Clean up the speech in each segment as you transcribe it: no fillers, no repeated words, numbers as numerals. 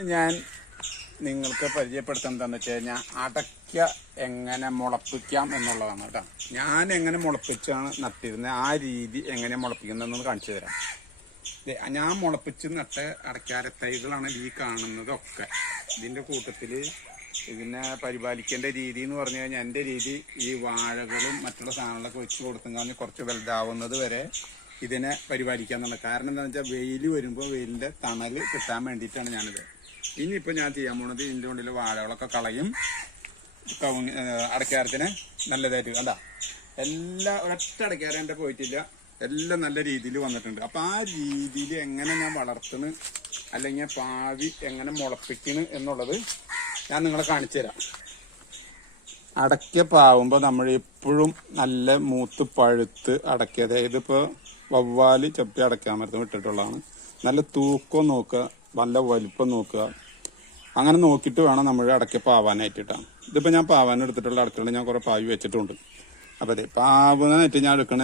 ഞാൻ നിങ്ങൾക്ക് പരിചയപ്പെടുത്താൻ എന്താണെന്ന് വെച്ച് കഴിഞ്ഞാൽ അടയ്ക്ക എങ്ങനെ മുളപ്പിക്കാം എന്നുള്ളതാണ് കേട്ടോ. ഞാൻ എങ്ങനെ മുളപ്പിച്ചാണ് നട്ടിരുന്നത്, ആ രീതി എങ്ങനെ മുളപ്പിക്കുന്നതെന്ന് കാണിച്ചു തരാം. ഞാൻ മുളപ്പിച്ച് നട്ട അടയ്ക്കാര തൈകളാണ് ഈ കാണുന്നതൊക്കെ. ഇതിൻ്റെ കൂട്ടത്തിൽ ഇതിനെ പരിപാലിക്കേണ്ട രീതി എന്ന് പറഞ്ഞു കഴിഞ്ഞാൽ എൻ്റെ രീതി ഈ വാഴകളും മറ്റുള്ള സാധനങ്ങളൊക്കെ വെച്ച് കൊടുത്തെങ്കിൽ കുറച്ച് വലുതാവുന്നത് വരെ ഇതിനെ പരിപാലിക്കാന്നുള്ളത്. കാരണം എന്താണെന്ന് വെച്ചാൽ വെയിൽ വരുമ്പോൾ വെയിലിൻ്റെ തണൽ കിട്ടാൻ വേണ്ടിയിട്ടാണ് ഞാനിത്. ഇനിയിപ്പോൾ ഞാൻ ചെയ്യാൻ പോണത് ഇതിൻ്റെ ഉള്ളിൽ വാഴകളൊക്കെ കളയും, അടയ്ക്കാരത്തിന് നല്ലതായിട്ട് അല്ല എല്ലാ ഒരൊറ്റ അടയ്ക്കാരം എൻ്റെ പോയിട്ടില്ല, എല്ലാം നല്ല രീതിയിൽ വന്നിട്ടുണ്ട്. അപ്പം ആ രീതിയിൽ എങ്ങനെ ഞാൻ വളർത്തുന്നു അല്ലെങ്കിൽ പാവി എങ്ങനെ മുളപ്പിക്കുന്നു എന്നുള്ളത് ഞാൻ നിങ്ങളെ കാണിച്ചു തരാം. അടയ്ക്ക പാവുമ്പോൾ നമ്മൾ എപ്പോഴും നല്ല മൂത്ത് പഴുത്ത് അടയ്ക്ക, അതായത് ഇപ്പോൾ വവ്വാല് ചപ്പി അടയ്ക്കാൻ മരത്തിന് ഇട്ടിട്ടുള്ളതാണ്. നല്ല തൂക്കം നോക്കുക, നല്ല വലിപ്പം നോക്കുക, അങ്ങനെ നോക്കിയിട്ട് വേണം നമ്മൾ അടയ്ക്ക പാവാനായിട്ട് ഇട്ടാണ്. ഇതിപ്പോൾ ഞാൻ പാവാൻ എടുത്തിട്ടുള്ള അടയ്ക്കകൾ ഞാൻ കുറേ പാവി വെച്ചിട്ടുണ്ട്. അപ്പോൾ അതെ പാവുന്നതായിട്ട് ഞാൻ എടുക്കണ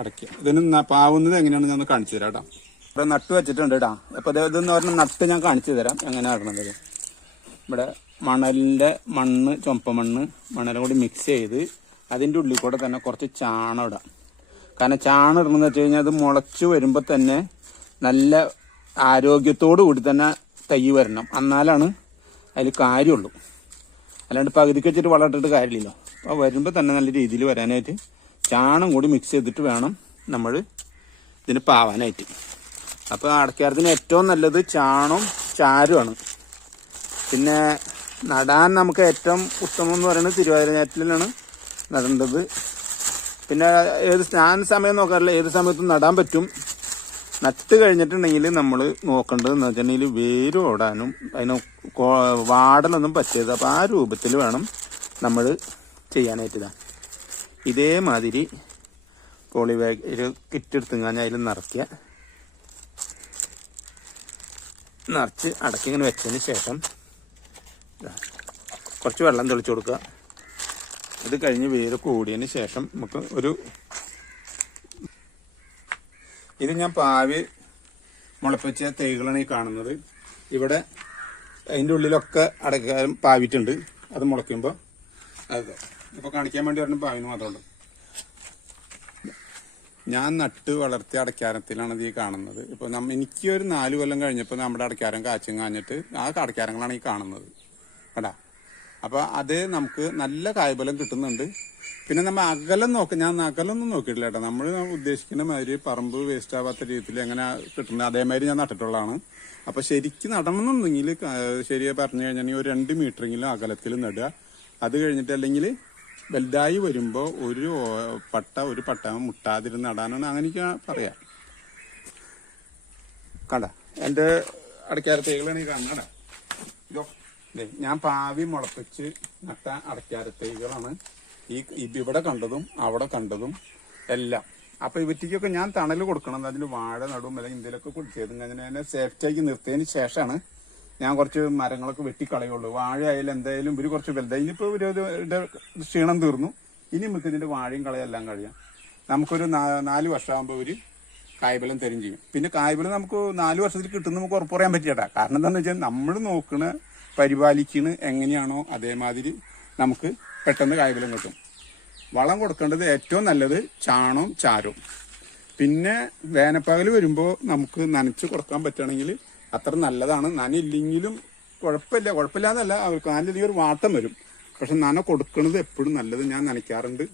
അടയ്ക്ക. ഇതിന് പാവുന്നത് എങ്ങനെയാണെന്ന് ഞാൻ കാണിച്ചു തരാം കേട്ടോ. ഇവിടെ നട്ട് വെച്ചിട്ടുണ്ട് കേട്ടോ. അപ്പോൾ ഇതെന്ന് പറഞ്ഞാൽ നട്ട് ഞാൻ കാണിച്ചു തരാം എങ്ങനെ ഇടണത്. ഇവിടെ മണലിൻ്റെ മണ്ണ്, ചുമപ്പ മണലും കൂടി മിക്സ് ചെയ്ത് അതിൻ്റെ ഉള്ളിൽ കൂടെ തന്നെ കുറച്ച് ചാണം ഇടാം. കാരണം ചാണം ഇടണമെന്ന് വെച്ച് കഴിഞ്ഞാൽ അത് മുളച്ച് വരുമ്പോൾ തന്നെ നല്ല ആരോഗ്യത്തോടു കൂടി തന്നെ തൈ വരണം, എന്നാലാണ് അതിൽ കാര്യമുള്ളൂ. അല്ലാണ്ട് പകുതിക്ക് വെച്ചിട്ട് വളർത്തിട്ട് കാര്യമില്ലല്ലോ. അപ്പോൾ വരുമ്പോൾ തന്നെ നല്ല രീതിയിൽ വരാനായിട്ട് ചാണം കൂടി മിക്സ് ചെയ്തിട്ട് വേണം നമ്മൾ ഇതിന് പാവാനായിട്ട്. അപ്പോൾ അടയ്ക്കാരത്തിന് ഏറ്റവും നല്ലത് ചാണവും ചാരുമാണ്. പിന്നെ നടാൻ നമുക്ക് ഏറ്റവും ഉത്തമം എന്ന് പറയുന്നത് തിരുവാതിര ഞാറ്റിലാണ് നടേണ്ടത്. പിന്നെ ഞാൻ സമയം നോക്കാറില്ല, ഏത് സമയത്തും നടാൻ പറ്റും. നട്ട് കഴിഞ്ഞിട്ടുണ്ടെങ്കിൽ നമ്മൾ നോക്കേണ്ടതെന്ന് വെച്ചിട്ടുണ്ടെങ്കിൽ വേര് ഓടാനും അതിന് വാടലൊന്നും പറ്റരുത്. അപ്പോൾ ആ രൂപത്തിൽ വേണം നമ്മൾ ചെയ്യാനായിട്ട്. ഇതേമാതിരി പോളിബാഗ് ഒരു കിറ്റ് എടുത്തുങ്ങാൻ അതിൽ നിറച്ച് അടക്കിങ്ങനെ വെച്ചതിന് ശേഷം കുറച്ച് വെള്ളം തെളിച്ചു കൊടുക്കുക. ഇത് കഴിഞ്ഞ് വേര് കൂടിയതിന് ശേഷം നമുക്ക് ഇത് ഞാൻ പാവി മുളപ്പിച്ച തൈകളാണ് ഈ കാണുന്നത്. ഇവിടെ അതിൻ്റെ ഉള്ളിലൊക്കെ അടയ്ക്കാരും പാവിട്ടുണ്ട്. അത് മുളയ്ക്കുമ്പോൾ അതെ ഇപ്പോൾ കാണിക്കാൻ വേണ്ടി പറഞ്ഞ പാവിന് മാത്രമുണ്ട്. ഞാൻ നട്ട് വളർത്തിയ അടയ്ക്കാരത്തിലാണ് ഇത് ഈ കാണുന്നത്. ഇപ്പോൾ എനിക്ക് ഒരു 4 കൊല്ലം കഴിഞ്ഞപ്പോൾ നമ്മുടെ അടയ്ക്കാരം കാച്ചും കാഞ്ഞിട്ട് ആ അടയ്ക്കാരങ്ങളാണ് ഈ കാണുന്നത് കേട്ടാ. അപ്പോൾ അത് നമുക്ക് നല്ല കായ്ഫലം കിട്ടുന്നുണ്ട്. പിന്നെ നമ്മൾ അകലം ഞാൻ അകലൊന്നും നോക്കിയിട്ടില്ല കേട്ടോ. നമ്മൾ ഉദ്ദേശിക്കുന്ന മാതിരി പറമ്പ് വേസ്റ്റ് ആവാത്ത രീതിയിൽ എങ്ങനെ കിട്ടുന്നത് അതേമാതിരി ഞാൻ നട്ടിട്ടുള്ളതാണ്. അപ്പോൾ ശരിക്കും നടണമെന്നുണ്ടെങ്കിൽ ശരിയായി പറഞ്ഞു കഴിഞ്ഞാൽ ഒരു 2 മീറ്ററെങ്കിലും അകലത്തിൽ നടുക. അത് കഴിഞ്ഞിട്ട് അല്ലെങ്കിൽ വലുതായി വരുമ്പോൾ ഒരു പട്ട മുട്ടാതിരുന്ന് നടാനാണ് അങ്ങനെയൊക്കെ പറയാം. കണ്ട എൻ്റെ അടയ്ക്കാര തൈകളാണ് ഈ കാണുന്നത്. ഇതോ ഞാൻ പാവി മുളപ്പിച്ച് നട്ട അടയ്ക്കാര തൈകളാണ് ഇവിടെ കണ്ടതും അവിടെ കണ്ടതും എല്ലാം. അപ്പോൾ ഇവറ്റിക്കൊക്കെ ഞാൻ തണൽ കൊടുക്കണം. അതിൽ വാഴ നടും അല്ലെങ്കിൽ എന്തെങ്കിലുമൊക്കെ കൊടുത്തത് അതിനെ സേഫ്റ്റിയാക്കി നിർത്തിയതിന് ശേഷമാണ് ഞാൻ കുറച്ച് മരങ്ങളൊക്കെ വെട്ടിക്കളയുള്ളൂ. വാഴ ആയാലും എന്തായാലും ഇവർ കുറച്ച് വലുതായി. ഇനിയിപ്പോൾ ഇവരുടെ ക്ഷീണം തീർന്നു. ഇനി നമുക്ക് ഇതിൻ്റെ വാഴയും കളയെല്ലാം കഴിയാം. നമുക്കൊരു 4 വർഷമാകുമ്പോൾ ഒരു കായ്ഫലം തരും ചെയ്യും. പിന്നെ കായ്ഫലം നമുക്ക് 4 വർഷത്തിൽ കിട്ടുന്ന നമുക്ക് ഉറപ്പ് പറയാൻ പറ്റിയട്ടാ. കാരണം എന്താണെന്ന് വെച്ചാൽ നമ്മൾ നോക്കണ പരിപാലിക്കണ് എങ്ങനെയാണോ അതേമാതിരി നമുക്ക് പെട്ടെന്ന് കായ്ഫലം കിട്ടും. വളം കൊടുക്കേണ്ടത് ഏറ്റവും നല്ലത് ചാണവും ചാരവും. പിന്നെ വേനപ്പകൽ വരുമ്പോൾ നമുക്ക് നനച്ച് കൊടുക്കാൻ പറ്റുകയാണെങ്കിൽ അത്ര നല്ലതാണ്. നനയില്ലെങ്കിലും കുഴപ്പമില്ല എന്നല്ല, അവർക്ക് നല്ല രീതിയിൽ ഒരു വാട്ടം വരും. പക്ഷെ നന കൊടുക്കുന്നത് എപ്പോഴും നല്ലത്. ഞാൻ നനയ്ക്കാറുണ്ട്.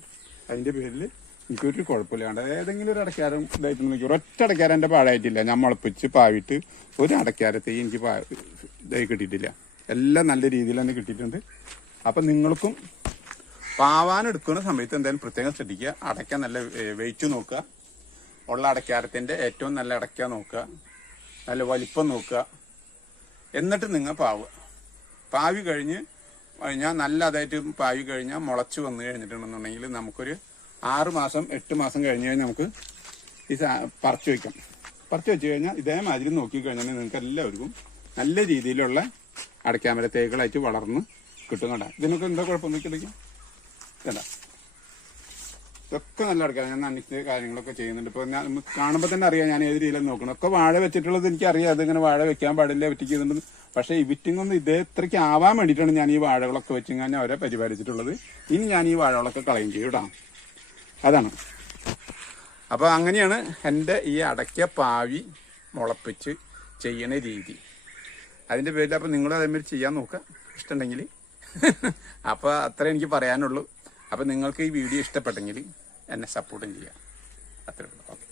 അതിൻ്റെ പേരിൽ എനിക്കൊരു കുഴപ്പമില്ലാണ്ട് ഏതെങ്കിലും ഒരു അടയ്ക്കാരം ഇതായിട്ടുണ്ടെങ്കിൽ ഒരൊറ്റ അടയ്ക്കാരം എൻ്റെ പാഴായിട്ടില്ല. ഞാൻ മുളപ്പിച്ച് പാവിട്ട് ഒരു അടയ്ക്കാരത്തെയും എനിക്ക് ഇതായി കിട്ടിയിട്ടില്ല. എല്ലാം നല്ല രീതിയിൽ തന്നെ കിട്ടിയിട്ടുണ്ട്. അപ്പം നിങ്ങൾക്കും പാവാനെടുക്കുന്ന സമയത്ത് എന്തായാലും പ്രത്യേകം ശ്രദ്ധിക്കുക. അടയ്ക്ക നല്ല വെയിറ്റ് നോക്കുക, ഉള്ള അടയ്ക്കാരത്തിൻ്റെ ഏറ്റവും നല്ല അടയ്ക്ക നോക്കുക, നല്ല വലിപ്പം നോക്കുക. എന്നിട്ട് നിങ്ങൾ പാവി കഴിഞ്ഞാൽ നല്ല അതായിട്ട് പാവി കഴിഞ്ഞാൽ മുളച്ച് വന്നു കഴിഞ്ഞിട്ടുണ്ടെന്നുണ്ടെങ്കിൽ നമുക്കൊരു 6 മാസം 8 മാസം കഴിഞ്ഞ് കഴിഞ്ഞാൽ നമുക്ക് ഈ പറിച്ചു വയ്ക്കാം. പറിച്ചു വെച്ച് കഴിഞ്ഞാൽ ഇതേമാതിരി നോക്കിക്കഴിഞ്ഞാൽ നിങ്ങൾക്ക് എല്ലാവർക്കും നല്ല രീതിയിലുള്ള അടയ്ക്കാമര തൈകളായിട്ട് വളർന്ന് കിട്ടുന്നുണ്ട. ഇതിനൊക്കെ എന്താ കുഴപ്പമൊന്നും കേട്ടാ. ഇതൊക്കെ നല്ല അടയ്ക്കാം. ഞാൻ നനച്ച് കാര്യങ്ങളൊക്കെ ചെയ്യുന്നുണ്ട്. ഇപ്പോൾ കാണുമ്പോൾ തന്നെ അറിയാം ഞാൻ ഏത് രീതിയിലാണ് നോക്കണം. ഒക്കെ വാഴ വെച്ചിട്ടുള്ളത് എനിക്കറിയാം. അതിങ്ങനെ വാഴ വെക്കാൻ പാടില്ല, വെറ്റിക്കുന്നുണ്ട്. പക്ഷേ ഈ വിറ്റിങ്ങൊന്നും ഇതേ ഇത്രയ്ക്ക് ആവാൻ വേണ്ടിയിട്ടാണ് ഞാൻ ഈ വാഴകളൊക്കെ വെച്ച് ഞാൻ അവരെ പരിപാലിച്ചിട്ടുള്ളത്. ഇനി ഞാൻ ഈ വാഴകളൊക്കെ കളയും ചെയ്യും കേട്ടോ. അതാണ്. അപ്പോൾ അങ്ങനെയാണ് എൻ്റെ ഈ അടയ്ക്ക പാവി മുളപ്പിച്ച് ചെയ്യണ രീതി. അതിൻ്റെ പേരിൽ അപ്പോൾ നിങ്ങൾ അതേമാതിരി ചെയ്യാൻ നോക്കുക ഇഷ്ടമുണ്ടെങ്കിൽ. അപ്പോൾ അത്രേ എനിക്ക് പറയാനുള്ളൂ. അപ്പോൾ നിങ്ങൾക്ക് ഈ വീഡിയോ ഇഷ്ടപ്പെട്ടെങ്കിൽ എന്നെ സപ്പോർട്ടും ചെയ്യാം. അത്രേ ഉള്ളൂ. ഓക്കെ.